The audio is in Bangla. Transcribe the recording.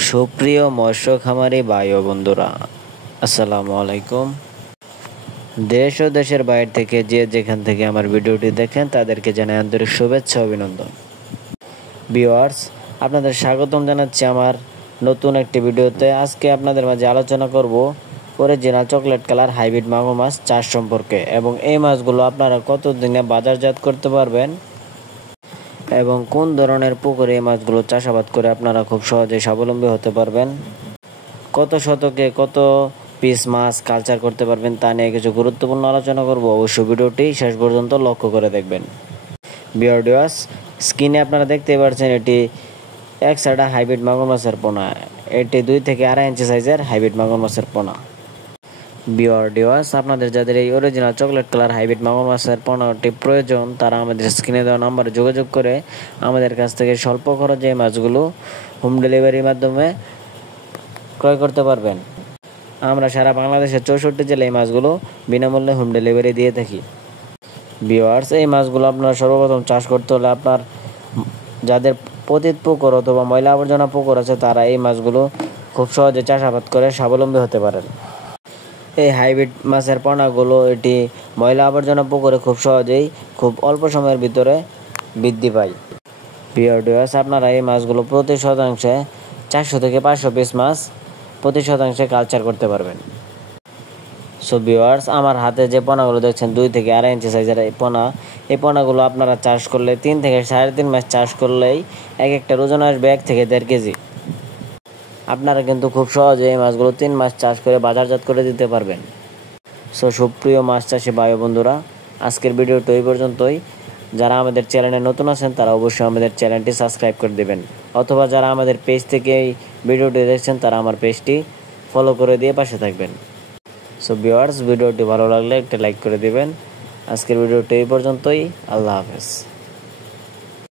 সুপ্রিয় মৎস্য খামারি ভাই ও বন্ধুরা, আসসালামু আলাইকুম। দেশ ও দেশের বাইরে থেকে যে যেখান থেকে আমার ভিডিওটি দেখেন তাদেরকে জানাই আন্তরিক শুভেচ্ছা অভিনন্দন। ভিউয়ার্স, আপনাদের স্বাগতম জানাচ্ছি আমার নতুন একটি ভিডিওতে। আজকে আপনাদের মাঝে আলোচনা করব অরিজিনাল চকলেট কালার হাইব্রিড মাগুর মাছ চাষ সম্পর্কে, এবং এই মাছগুলো আপনারা কতদিনে বাজারজাত করতে পারবেন এবং কোন ধরনের পুকুরে এই মাছগুলো চাষাবাদ করে আপনারা খুব সহজে স্বাবলম্বী হতে পারবেন, কত শতকে কত পিস মাছ কালচার করতে পারবেন তা নিয়ে কিছু গুরুত্বপূর্ণ আলোচনা করব। অবশ্যই ভিডিওটি শেষ পর্যন্ত লক্ষ্য করে দেখবেন। ভিউয়ার্স, স্ক্রিনে আপনারা দেখতে পাচ্ছেন এটি এক সাইডা হাইব্রিড মাগুর মাছের পোনা। এটি 2 থেকে 2.5 ইঞ্চি সাইজের হাইব্রিড মাগুর মাছের পোনা। ভিউয়ার্স, আপনাদের যাদের এই অরিজিনাল চকলেট কালার হাইব্রিড মাগুর মাছের পোনাটি প্রয়োজন তারা আমাদের স্ক্রিনে দেওয়া নাম্বারে যোগাযোগ করে আমাদের কাছ থেকে স্বল্প খরচে এই মাছগুলো হোম ডেলিভারির মাধ্যমে ক্রয় করতে পারবেন। আমরা সারা বাংলাদেশের 64 জেলায় এই মাছগুলো বিনামূল্যে হোম ডেলিভারি দিয়ে থাকি। ভিউয়ার্স, এই মাছগুলো আপনারা সর্বপ্রথম চাষ করতে হলে আপনার যাদের পতিত পুকুর অথবা ময়লা আবর্জনা পুকুর আছে তারা এই মাছগুলো খুব সহজে চাষাবাদ করে স্বাবলম্বী হতে পারেন। এই হাইব্রিড মাছের পোনাগুলো এটি ময়লা আবর্জনা পুকুরে খুব সহজেই খুব অল্প সময়ের ভিতরে বৃদ্ধি পায়। ভিউয়ার্স, আপনারা এই মাছগুলো প্রতি শতাংশে 400 থেকে 500 পিস মাছ প্রতি শতাংশে কালচার করতে পারবেন। সো ভিউয়ার্স, আমার হাতে যে পোনাগুলো দেখছেন 2 থেকে 2.5 ইঞ্চি সাইজের এই পোনাগুলো আপনারা চাষ করলে 3 থেকে 3.5 মাস চাষ করলেই এক একটা ওজন আসবে 1 থেকে 1.5 কেজি। আপনারা কিন্তু খুব সহজে এই মাছগুলো 3 মাস চাষ করে বাজারজাত করে দিতে পারবেন। সো সুপ্রিয় মাছ চাষি ভাই বোনেরা, আজকের ভিডিওটি এই পর্যন্তই। যারা আমাদের চ্যানেলে নতুন আছেন তারা অবশ্যই আমাদের চ্যানেলটি সাবস্ক্রাইব করে দেবেন, অথবা যারা আমাদের পেজ থেকে এই ভিডিওটি দেখছেন তারা আমার পেজটি ফলো করে দিয়ে পাশে থাকবেন। সো ভিউয়ার্স, ভিডিওটি ভালো লাগলে একটা লাইক করে দেবেন। আজকের ভিডিওটি এই পর্যন্তই। আল্লাহ হাফেজ।